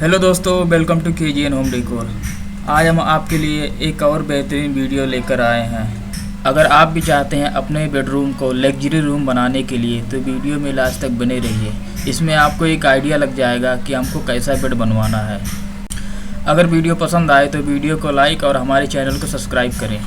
हेलो दोस्तों, welcome to KGN home decor. आज हम आपके लिए एक और बेहतरीन वीडियो लेकर आए हैं। अगर आप भी चाहते हैं अपने बेडरूम को लग्जरी रूम बनाने के लिए तो वीडियो में लास्ट तक बने रहिए। इसमें आपको एक आइडिया लग जाएगा कि हमको कैसा बेड बनवाना है। अगर वीडियो पसंद आए तो वीडियो को लाइक और हमारे चैनल को सब्सक्राइब करें।